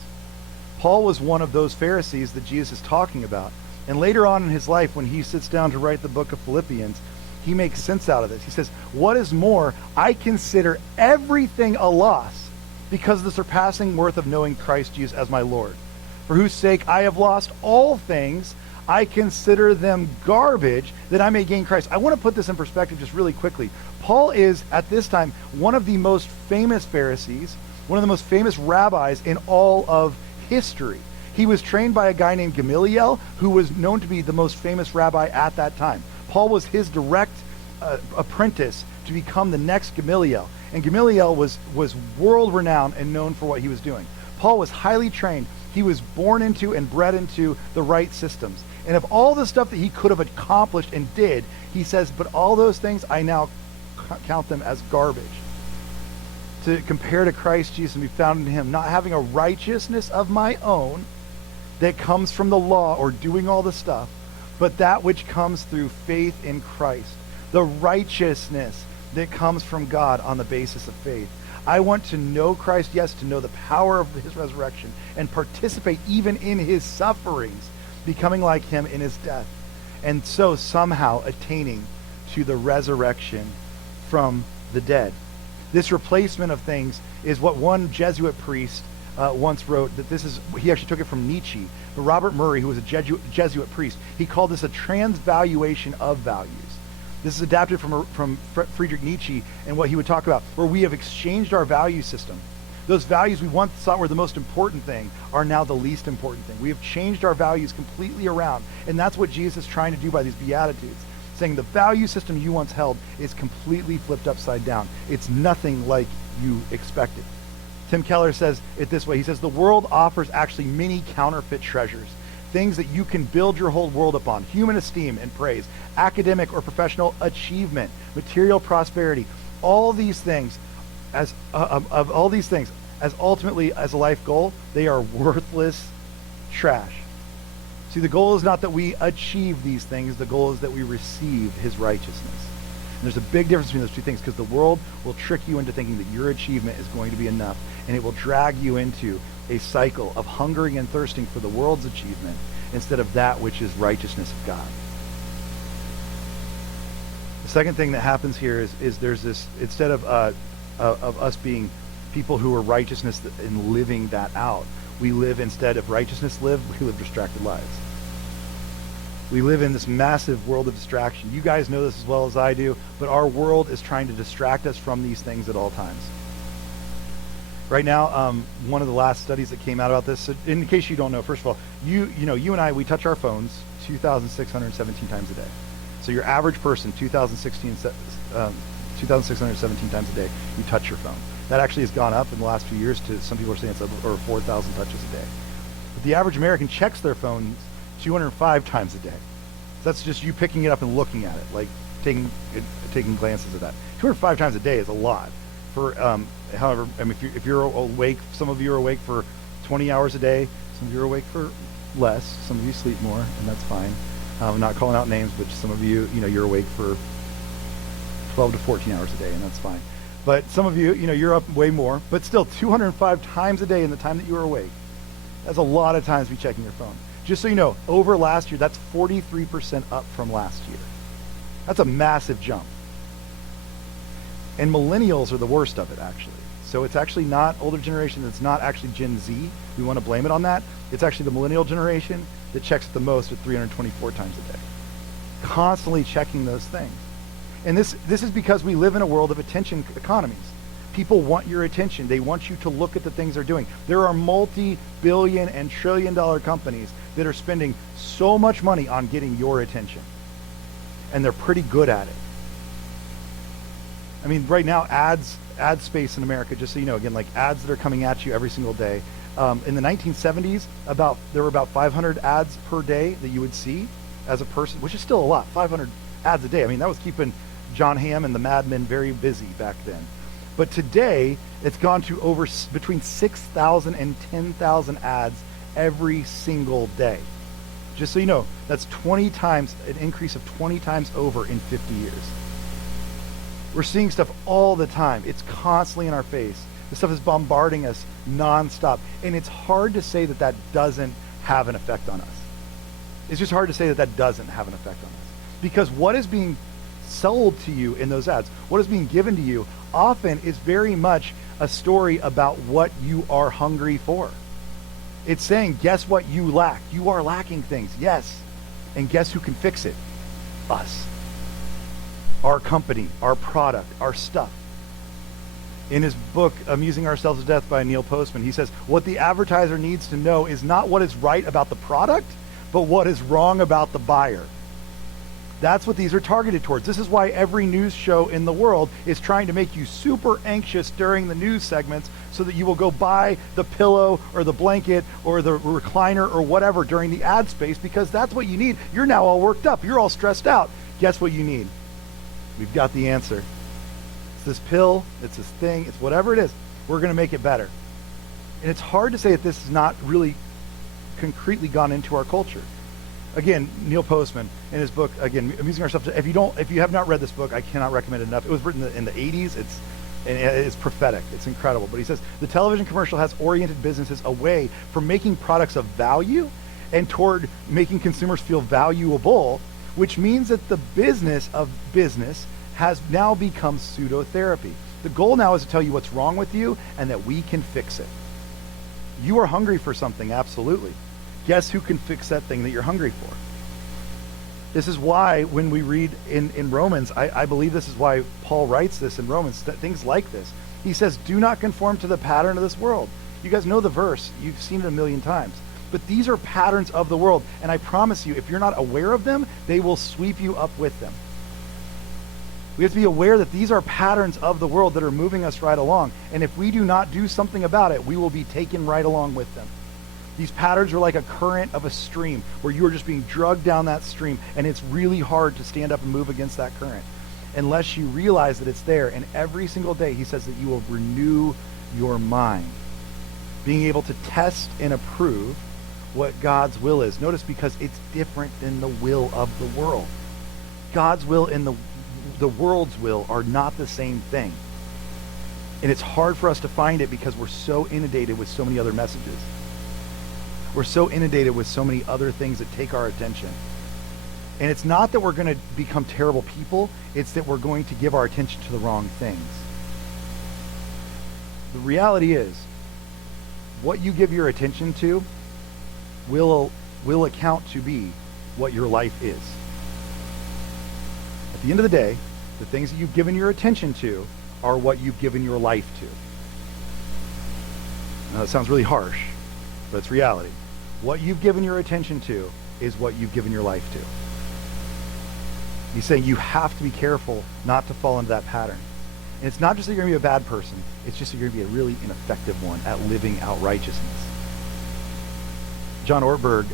Paul was one of those Pharisees that Jesus is talking about. And later on in his life, when he sits down to write the book of Philippians, he makes sense out of this. He says, what is more, I consider everything a loss because of the surpassing worth of knowing Christ Jesus as my Lord, for whose sake I have lost all things. I consider them garbage that I may gain Christ. I want to put this in perspective just really quickly. Paul is, at this time, one of the most famous Pharisees, one of the most famous rabbis in all of history. He was trained by a guy named Gamaliel, who was known to be the most famous rabbi at that time. Paul was his direct apprentice to become the next Gamaliel. And Gamaliel was world-renowned and known for what he was doing. Paul was highly trained. He was born into and bred into the right systems. And of all the stuff that he could have accomplished and did, he says, but all those things, I now count them as garbage. To compare to Christ Jesus and be found in him, not having a righteousness of my own that comes from the law or doing all the stuff, but that which comes through faith in Christ. The righteousness that comes from God on the basis of faith. I want to know Christ, yes, to know the power of his resurrection and participate even in his sufferings, becoming like him in his death, and so somehow attaining to the resurrection from the dead. This replacement of things is what one Jesuit priest once wrote, that this is, he actually took it from Nietzsche, but Robert Murray, who was a Jesuit priest, he called this a transvaluation of values. This is adapted from Friedrich Nietzsche and what he would talk about, where we have exchanged our value system. Those values we once thought were the most important thing are now the least important thing. We have changed our values completely around, and that's what Jesus is trying to do by these Beatitudes, saying the value system you once held is completely flipped upside down. It's nothing like you expected. Tim Keller says it this way. He says, the world offers actually many counterfeit treasures, things that you can build your whole world upon: human esteem and praise, academic or professional achievement, material prosperity. All these things, as ultimately as a life goal, they are worthless trash. See, the goal is not that we achieve these things. The goal is that we receive his righteousness. And there's a big difference between those two things, because the world will trick you into thinking that your achievement is going to be enough, and it will drag you into a cycle of hungering and thirsting for the world's achievement instead of that which is righteousness of God. The Second thing that happens here is there's this, instead of us being people who are righteousness and living that out, we live, instead of righteousness we live distracted lives. We live in this massive world of distraction. You guys know this as well as I do, but our world is trying to distract us from these things at all times. Right now, one of the last studies that came out about this, so in case you don't know, first of all, you and I, we touch our phones 2,617 times a day. So your average person, 2,617 times a day, you touch your phone. That actually has gone up in the last few years to, some people are saying it's over 4,000 touches a day. But the average American checks their phones 205 times a day. So that's just you picking it up and looking at it, like taking glances at that. 205 times a day is a lot. For however, I mean, if you're awake, some of you are awake for 20 hours a day. Some of you are awake for less. Some of you sleep more, and that's fine. I'm not calling out names, but some of you, you're awake for 12 to 14 hours a day, and that's fine. But some of you, you're up way more. But still, 205 times a day in the time that you are awake. That's a lot of times to be checking your phone. Just so you know, over last year, that's 43% up from last year. That's a massive jump. And millennials are the worst of it, actually. So it's actually not older generation. It's not actually Gen Z. We want to blame it on that. It's actually the millennial generation that checks it the most at 324 times a day. Constantly checking those things. And this is because we live in a world of attention economies. People want your attention. They want you to look at the things they're doing. There are multi-billion and trillion-dollar companies that are spending so much money on getting your attention. And they're pretty good at it. I mean, right now, ad space in America, just so you know, again, like ads that are coming at you every single day. In the 1970s, there were about 500 ads per day that you would see as a person, which is still a lot, 500 ads a day. I mean, that was keeping John Hamm and the Mad Men very busy back then. But today, it's gone to between 6,000 and 10,000 ads every single day. Just so you know, that's 20 times, an increase of 20 times over in 50 years. We're seeing stuff all the time. It's constantly in our face. This stuff is bombarding us nonstop. And it's hard to say that that doesn't have an effect on us. It's just hard to say that that doesn't have an effect on us. Because what is being sold to you in those ads, what is being given to you, often is very much a story about what you are hungry for. It's saying, guess what you lack? You are lacking things, yes. And guess who can fix it? Us. Our company, our product, our stuff. In his book, Amusing Ourselves to Death by Neil Postman, he says, what the advertiser needs to know is not what is right about the product, but what is wrong about the buyer. That's what these are targeted towards. This is why every news show in the world is trying to make you super anxious during the news segments so that you will go buy the pillow or the blanket or the recliner or whatever during the ad space, because that's what you need. You're now all worked up. You're all stressed out. Guess what you need? We've got the answer. It's this pill, it's this thing, it's whatever it is. We're going to make it better. And it's hard to say that this has not really concretely gone into our culture. Again, Neil Postman in his book, again, Amusing Ourselves. If you have not read this book, I cannot recommend it enough. It was written in the 80s. It's prophetic. It's incredible. But he says the television commercial has oriented businesses away from making products of value and toward making consumers feel valuable, which means that the business of business has now become pseudotherapy. The goal now is to tell you what's wrong with you and that we can fix it. You are hungry for something, absolutely. Guess who can fix that thing that you're hungry for? This is why when we read in Romans, I believe this is why Paul writes this in Romans, things like this. He says, do not conform to the pattern of this world. You guys know the verse. You've seen it a million times. But these are patterns of the world. And I promise you, if you're not aware of them, they will sweep you up with them. We have to be aware that these are patterns of the world that are moving us right along. And if we do not do something about it, we will be taken right along with them. These patterns are like a current of a stream where you are just being drugged down that stream, and it's really hard to stand up and move against that current unless you realize that it's there. And every single day he says that you will renew your mind, being able to test and approve what God's will is. Notice, because it's different than the will of the world. God's will and the world's will are not the same thing. And it's hard for us to find it because we're so inundated with so many other messages. We're so inundated with so many other things that take our attention. And it's not that we're going to become terrible people, it's that we're going to give our attention to the wrong things. The reality is, what you give your attention to will account to be what your life is. At the end of the day, the things that you've given your attention to are what you've given your life to. Now, that sounds really harsh, but it's reality. What you've given your attention to is what you've given your life to. He's saying you have to be careful not to fall into that pattern. And it's not just that you're going to be a bad person, it's just that you're going to be a really ineffective one at living out righteousness. John Ortberg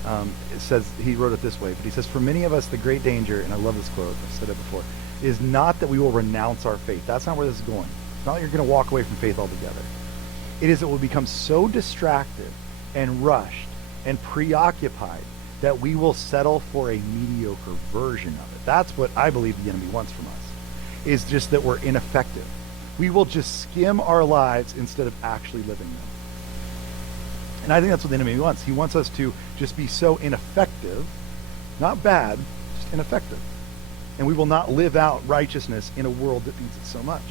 says, he wrote it this way, but he says, for many of us, the great danger, and I love this quote, I've said it before, is not that we will renounce our faith. That's not where this is going. It's not that you're going to walk away from faith altogether. It is that we'll become so distracted and rushed and preoccupied that we will settle for a mediocre version of it. That's what I believe the enemy wants from us, is just that we're ineffective. We will just skim our lives instead of actually living them. And I think that's what the enemy wants. He wants us to just be so ineffective, not bad, just ineffective. And we will not live out righteousness in a world that needs it so much.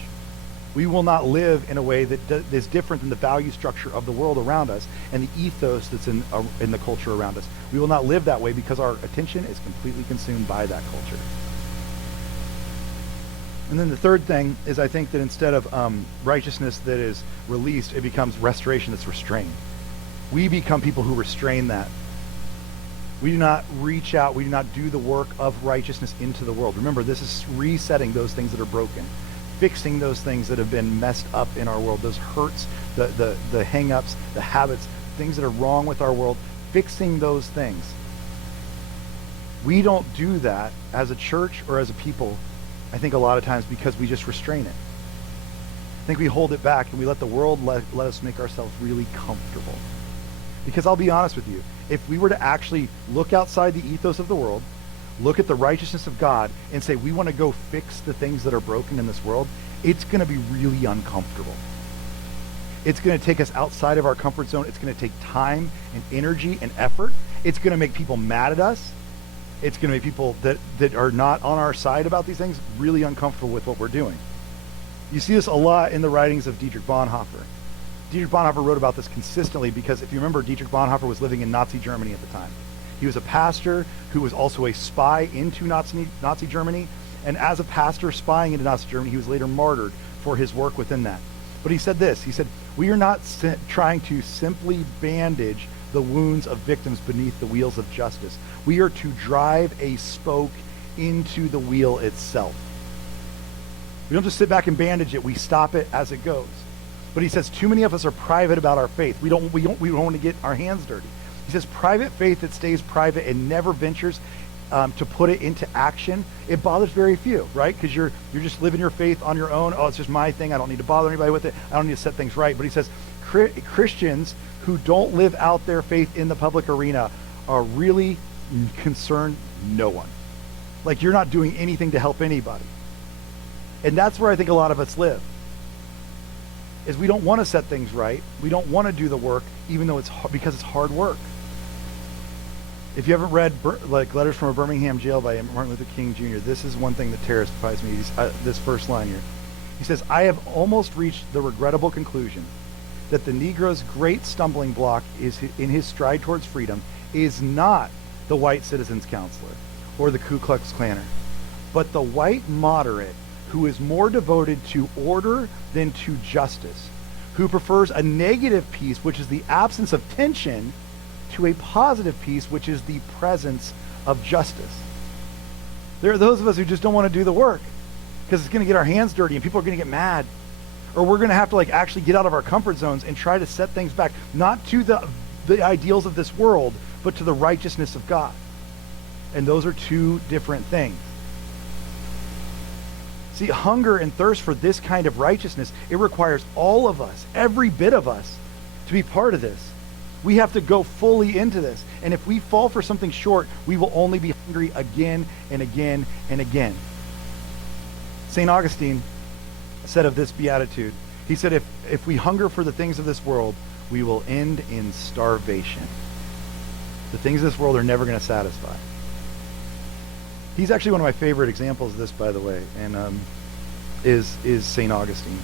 We will not live in a way that is different than the value structure of the world around us and the ethos that's in the culture around us. We will not live that way because our attention is completely consumed by that culture. And then the third thing is, I think that instead of righteousness that is released, it becomes restoration that's restrained. We become people who restrain that. We do not reach out. We do not do the work of righteousness into the world. Remember, this is resetting those things that are broken, fixing those things that have been messed up in our world, those hurts, the hang-ups, the habits, things that are wrong with our world, fixing those things. We don't do that as a church or as a people, I think a lot of times, because we just restrain it. I think we hold it back and we let the world let us make ourselves really comfortable. Because I'll be honest with you, if we were to actually look outside the ethos of the world, look at the righteousness of God, and say we want to go fix the things that are broken in this world, it's going to be really uncomfortable. It's going to take us outside of our comfort zone. It's going to take time and energy and effort. It's going to make people mad at us. It's going to make people that are not on our side about these things really uncomfortable with what we're doing. You see this a lot in the writings of Dietrich Bonhoeffer. Dietrich Bonhoeffer wrote about this consistently because, if you remember, Dietrich Bonhoeffer was living in Nazi Germany at the time. He was a pastor who was also a spy into Nazi Germany, and as a pastor spying into Nazi Germany, he was later martyred for his work within that. But he said this, he said, we are not trying to simply bandage the wounds of victims beneath the wheels of justice. We are to drive a spoke into the wheel itself. We don't just sit back and bandage it, we stop it as it goes. But he says too many of us are private about our faith. We don't want to get our hands dirty. He says private faith that stays private and never ventures to put it into action, it bothers very few, right? Because you're just living your faith on your own. Oh, it's just my thing. I don't need to bother anybody with it. I don't need to set things right. But he says Christians who don't live out their faith in the public arena are really concerned no one. Like, you're not doing anything to help anybody. And that's where I think a lot of us live. Is we don't want to set things right. We don't want to do the work, even though because it's hard work. If you haven't read like Letters from a Birmingham Jail by Martin Luther King Jr., this is one thing that terrifies me. This first line here. He says, I have almost reached the regrettable conclusion that the Negro's great stumbling block is in his stride towards freedom is not the white citizens counselor or the Ku Klux Klaner, but the white moderate who is more devoted to order than to justice, who prefers a negative peace, which is the absence of tension, to a positive peace, which is the presence of justice. There are those of us who just don't want to do the work because it's going to get our hands dirty and people are going to get mad. Or we're going to have to actually get out of our comfort zones and try to set things back, not to the ideals of this world, but to the righteousness of God. And those are two different things. See, hunger and thirst for this kind of righteousness, it requires all of us, every bit of us, to be part of this. We have to go fully into this. And if we fall for something short, we will only be hungry again and again and again. St. Augustine said of this beatitude, he said, if we hunger for the things of this world, we will end in starvation. The things of this world are never going to satisfy. He's actually one of my favorite examples of this, by the way, and is St. Augustine.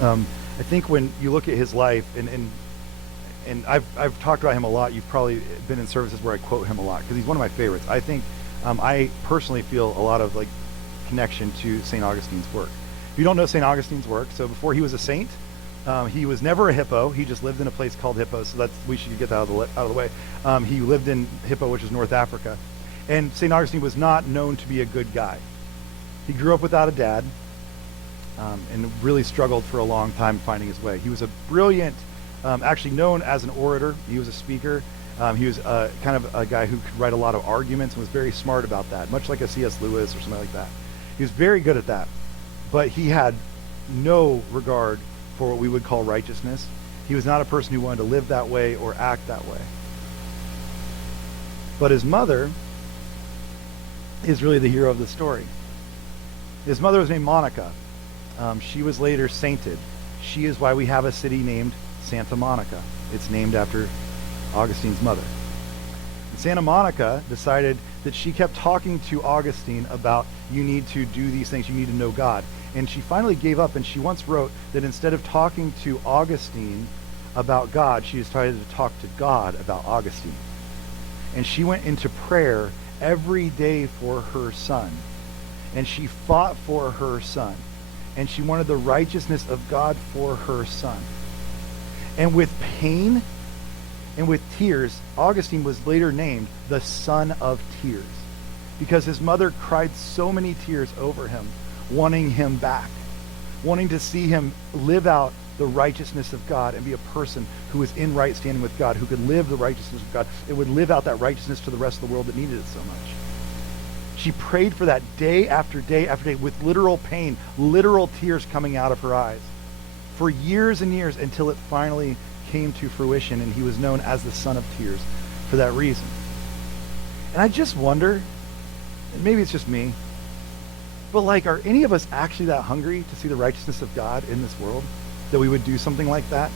I think when you look at his life, and I've talked about him a lot. You've probably been in services where I quote him a lot because he's one of my favorites. I think I personally feel a lot of like connection to St. Augustine's work. If you don't know St. Augustine's work, so before he was a saint, he was never a Hippo. He just lived in a place called Hippo, so we should get that out of the way. He lived in Hippo, which is North Africa. And St. Augustine was not known to be a good guy. He grew up without a dad and really struggled for a long time finding his way. He was a brilliant, actually known as an orator. He was a speaker. He was kind of a guy who could write a lot of arguments and was very smart about that, much like a C.S. Lewis or something like that. He was very good at that. But he had no regard for what we would call righteousness. He was not a person who wanted to live that way or act that way. But his mother is really the hero of the story. His mother was named Monica. She was later sainted. She is why we have a city named Santa Monica. It's named after Augustine's mother. And Santa Monica decided that she kept talking to Augustine about, you need to do these things, you need to know God. And she finally gave up, and she once wrote that instead of talking to Augustine about God, she decided to talk to God about Augustine. And she went into prayer every day for her son. And she fought for her son. And she wanted the righteousness of God for her son. And with pain and with tears, Augustine was later named the Son of Tears, because his mother cried so many tears over him, wanting him back, wanting to see him live out the righteousness of God and be a person who was in right standing with God, who could live the righteousness of God and would live out that righteousness to the rest of the world that needed it so much. She prayed for that day after day after day with literal pain, literal tears coming out of her eyes for years and years, until it finally came to fruition, and he was known as the Son of Tears for that reason. And I just wonder, and maybe it's just me, but like, are any of us actually that hungry to see the righteousness of God in this world, that we would do something like that?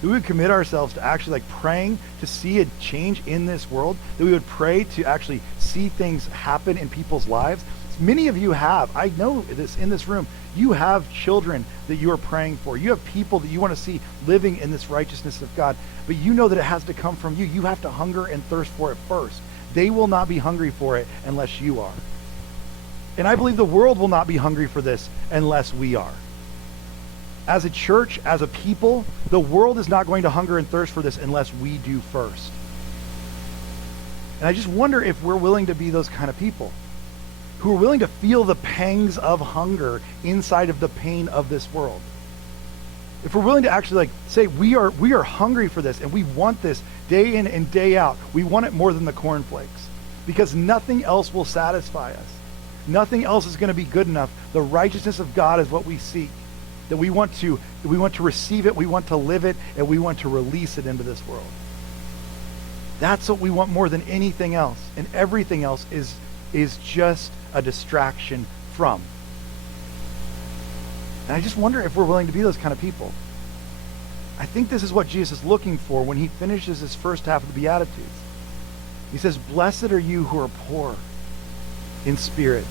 That we would commit ourselves to actually like praying to see a change in this world, that we would pray to actually see things happen in people's lives. Many of you have, I know this in this room, you have children that you are praying for. You have people that you want to see living in this righteousness of God, but you know that it has to come from you. You have to hunger and thirst for it first. They will not be hungry for it unless you are. And I believe the world will not be hungry for this unless we are. As a church, as a people, the world is not going to hunger and thirst for this unless we do first. And I just wonder if we're willing to be those kind of people who are willing to feel the pangs of hunger inside of the pain of this world. If we're willing to actually like say we are hungry for this and we want this day in and day out, we want it more than the cornflakes, because nothing else will satisfy us. Nothing else is going to be good enough. The righteousness of God is what we seek. That we want to receive it, we want to live it, and we want to release it into this world. That's what we want more than anything else. And everything else is just a distraction from. And I just wonder if we're willing to be those kind of people. I think this is what Jesus is looking for when he finishes his first half of the Beatitudes. He says, "Blessed are you who are poor in spirit,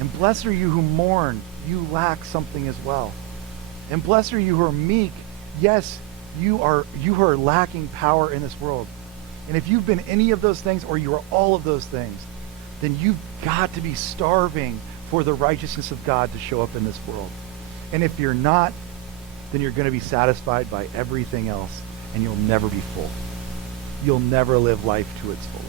and blessed are you who mourn. You lack something as well. And blessed are you who are meek. Yes, you are lacking power in this world. And if you've been any of those things, or you are all of those things, then you've got to be starving for the righteousness of God to show up in this world. And if you're not, then you're going to be satisfied by everything else, and you'll never be full. You'll never live life to its fullest."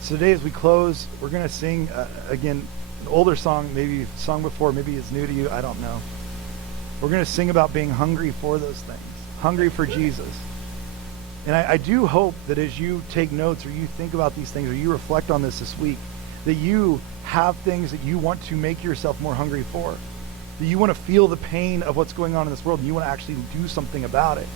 So today, as we close, we're going to sing again an older song, maybe you've sung before, maybe it's new to you, I don't know. We're going to sing about being hungry for those things, hungry for Jesus. And I do hope that as you take notes, or you think about these things, or you reflect on this week, that you have things that you want to make yourself more hungry for, that you want to feel the pain of what's going on in this world, and you want to actually do something about it.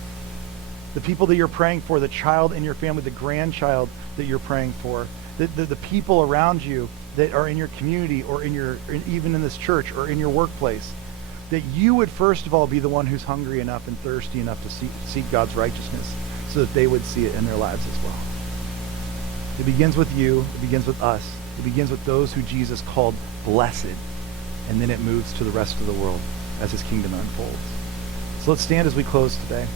The people that you're praying for, the child in your family, the grandchild that you're praying for, the people around you that are in your community, or even in this church, or in your workplace, that you would first of all be the one who's hungry enough and thirsty enough to seek God's righteousness, so that they would see it in their lives as well. It begins with you. It begins with us. It begins with those who Jesus called blessed. And then it moves to the rest of the world as his kingdom unfolds. So let's stand as we close today.